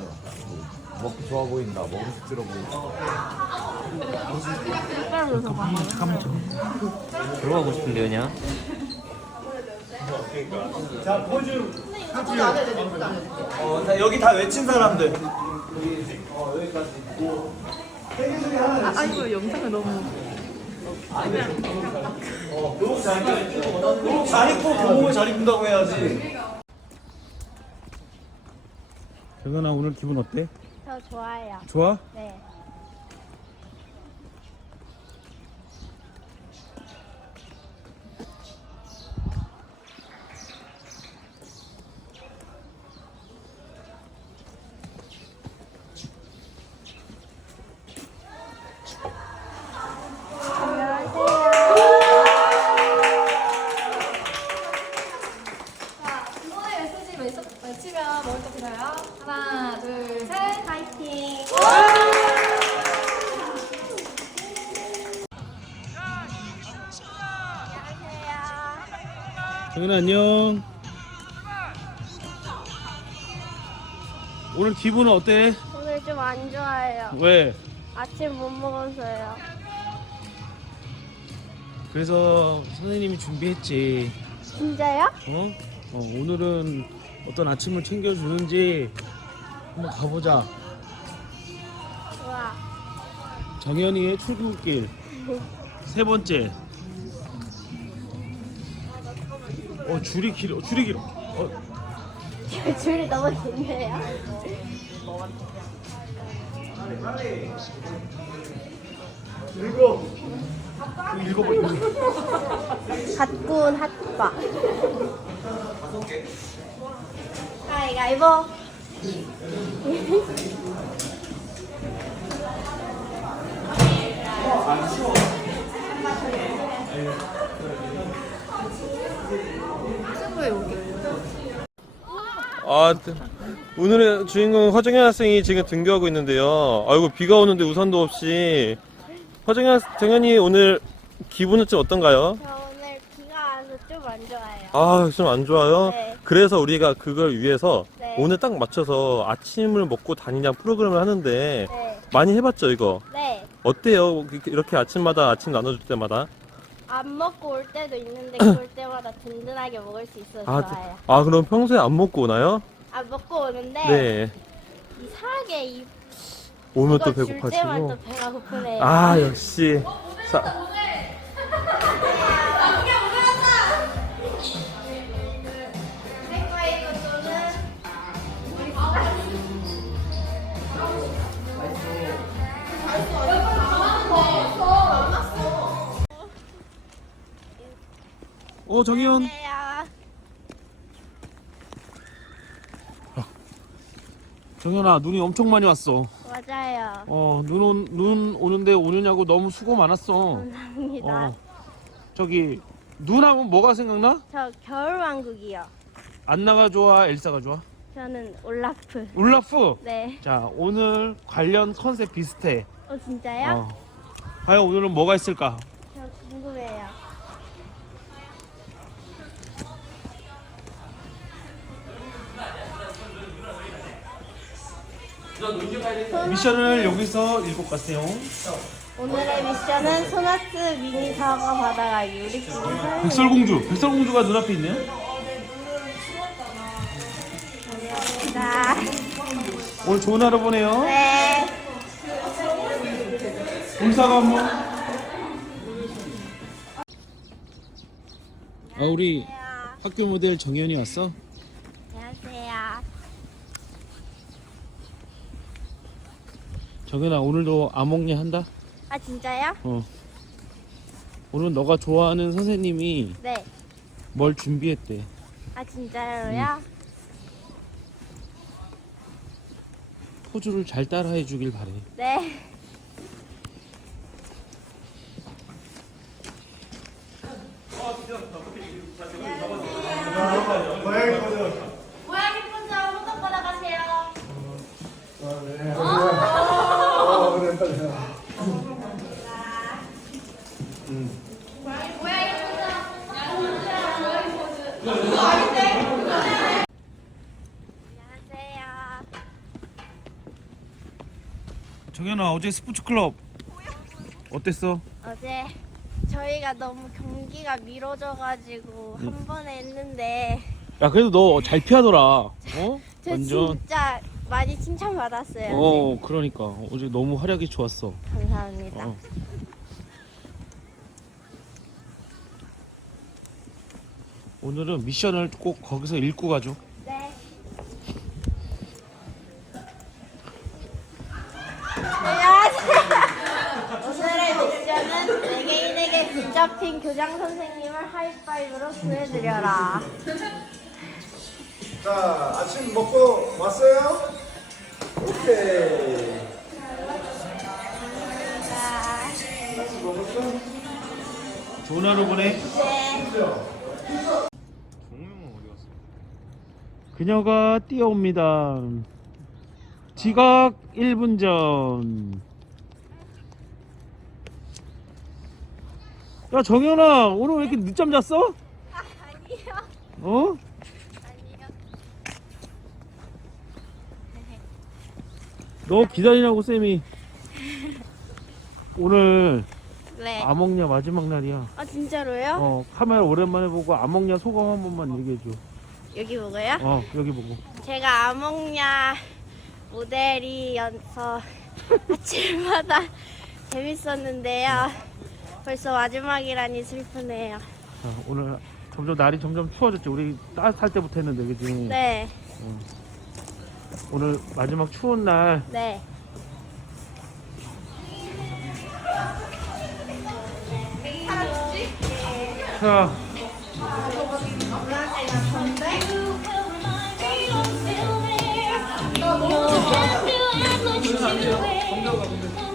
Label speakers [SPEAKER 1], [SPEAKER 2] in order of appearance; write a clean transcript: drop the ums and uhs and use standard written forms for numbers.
[SPEAKER 1] 있잖아. 뭐, 먹기 좋아 보인다. 먹음직스러워 보인다.
[SPEAKER 2] 들어가고 싶은데 그냥.
[SPEAKER 3] 자, 포즈. 자, 여기 다 외친 사람들. 여기까지. 세계들이 하나.
[SPEAKER 4] 아이고 영상을 너무
[SPEAKER 3] 너무 잘 입고 교복을 잘 입는다고 해야지.
[SPEAKER 5] 정연아 오늘 기분 어때?
[SPEAKER 6] 저 좋아요.
[SPEAKER 5] 좋아?
[SPEAKER 6] 네.
[SPEAKER 7] 외치면 먹을 거 드려요. 하나, 둘, 셋.
[SPEAKER 6] 파이팅.
[SPEAKER 5] 정연아 안녕. 오늘 기분은 어때?
[SPEAKER 6] 오늘 좀 안 좋아요.
[SPEAKER 5] 왜?
[SPEAKER 6] 아침 못 먹어서요.
[SPEAKER 5] 그래서 선생님이 준비했지.
[SPEAKER 6] 진짜요?
[SPEAKER 5] 오늘은 어떤 아침을 챙겨주는지 한번 가보자.
[SPEAKER 6] 좋아.
[SPEAKER 5] 정연이의 출근길 세 번째. 줄이 길어. 줄이 길어.
[SPEAKER 6] 줄이 너무 긴데요.
[SPEAKER 3] 읽어버려.
[SPEAKER 6] 갓군 핫바. 가위가위보.
[SPEAKER 8] 오늘의 주인공은 허정현 학생이 지금 등교하고 있는데요. 아이고 비가 오는데 우산도 없이. 정현이 오늘 기분은 좀 어떤가요?
[SPEAKER 6] 저 오늘 비가 와서 좀 안 좋아요.
[SPEAKER 8] 좀 안 좋아요?
[SPEAKER 6] 네.
[SPEAKER 8] 그래서 우리가 그걸 위해서
[SPEAKER 6] 네.
[SPEAKER 8] 오늘 딱 맞춰서 아침을 먹고 다니냐 프로그램을 하는데
[SPEAKER 6] 네.
[SPEAKER 8] 많이 해봤죠 이거?
[SPEAKER 6] 네.
[SPEAKER 8] 어때요? 이렇게 아침마다 아침 나눠줄 때마다?
[SPEAKER 6] 안 먹고 올 때도 있는데 그럴 때마다 든든하게 먹을 수 있어서 좋아요.
[SPEAKER 8] 그럼 평소에 안 먹고 오나요?
[SPEAKER 6] 안 먹고 오는데
[SPEAKER 8] 네.
[SPEAKER 6] 이상하게
[SPEAKER 8] 오면
[SPEAKER 6] 이거
[SPEAKER 8] 또
[SPEAKER 6] 줄 때만
[SPEAKER 8] 배고파지고.
[SPEAKER 6] 또 배가 고프네요.
[SPEAKER 8] 역시. 자,
[SPEAKER 5] 정연. 정연아 눈이 엄청 많이 왔어.
[SPEAKER 6] 맞아요.
[SPEAKER 5] 눈 오는데 오느냐고 너무 수고 많았어.
[SPEAKER 6] 감사합니다.
[SPEAKER 5] 저기 눈 하면 뭐가 생각나?
[SPEAKER 6] 저 겨울왕국이요.
[SPEAKER 5] 안나가 좋아, 엘사가 좋아?
[SPEAKER 6] 저는 올라프.
[SPEAKER 5] 울라프.
[SPEAKER 6] 네.
[SPEAKER 5] 자, 오늘 관련 컨셉 비슷해.
[SPEAKER 6] 진짜요?
[SPEAKER 5] 과연 오늘은 뭐가 있을까?
[SPEAKER 6] 저 궁금해요.
[SPEAKER 5] 미션을 여기서 읽고 가세요.
[SPEAKER 6] 오늘의 미션은 소나트 미니 사과 받아가기. 우리 집은 사용해요.
[SPEAKER 5] 백설공주가 눈앞에 있네요.
[SPEAKER 6] 자,
[SPEAKER 5] 오늘 좋은 하루 보내요.
[SPEAKER 6] 네.
[SPEAKER 5] 울사가 한번. 우리 학교 모델 정연이 왔어?
[SPEAKER 6] 안녕하세요.
[SPEAKER 5] 정연아 오늘도 아몽리 한다?
[SPEAKER 6] 진짜요?
[SPEAKER 5] 오늘 너가 좋아하는 선생님이
[SPEAKER 6] 네.
[SPEAKER 5] 뭘 준비했대.
[SPEAKER 6] 진짜요요?
[SPEAKER 5] 포즈를 잘 따라해 주길 바래.
[SPEAKER 6] 네.
[SPEAKER 7] 고양이 포즈 호떡 받아가세요.
[SPEAKER 6] 안녕하세요.
[SPEAKER 5] 정현아 어제 스포츠 클럽 어땠어?
[SPEAKER 6] 어제 저희가 너무 경기가 미뤄져가지고 한 번에 했는데
[SPEAKER 5] 야 그래도 너 잘 피하더라. 어?
[SPEAKER 6] 저
[SPEAKER 5] 완전.
[SPEAKER 6] 진짜 많이 칭찬받았어요.
[SPEAKER 5] 어 그러니까 어제 너무 활약이 좋았어.
[SPEAKER 6] 감사합니다.
[SPEAKER 5] 어. 오늘은 미션을 꼭 거기서 읽고 가죠.
[SPEAKER 6] 네. 오늘의 미션은 외계인에게 붙잡힌 교장 선생님을 하이파이브로 구해드려라.
[SPEAKER 3] 자, 아침 먹고 왔어요? 오케이. 아침 먹었어?
[SPEAKER 5] 좋은 하루 보내. 그녀가 뛰어옵니다. 지각 1분 전. 야 정현아 오늘 왜 이렇게 늦잠 잤어?
[SPEAKER 6] 아니요.
[SPEAKER 5] 어?
[SPEAKER 6] 아니요.
[SPEAKER 5] 너 기다리라고 쌤이. 오늘
[SPEAKER 6] 네.
[SPEAKER 5] 아몽냐 마지막 날이야.
[SPEAKER 6] 아 진짜로요?
[SPEAKER 5] 카메라 오랜만에 보고 아몽냐 소감 한 번만 얘기해줘.
[SPEAKER 6] 여기 보고요?
[SPEAKER 5] 여기 보고.
[SPEAKER 6] 제가 아몽냐 모델이어서 아침마다 재밌었는데요. 벌써 마지막이라니 슬프네요.
[SPEAKER 5] 자, 오늘 점점 날이 점점 추워졌지. 우리 따뜻할 때부터 했는데 그지?
[SPEAKER 6] 네.
[SPEAKER 5] 오늘 마지막 추운 날
[SPEAKER 6] 네.
[SPEAKER 5] 자,
[SPEAKER 7] 너 너무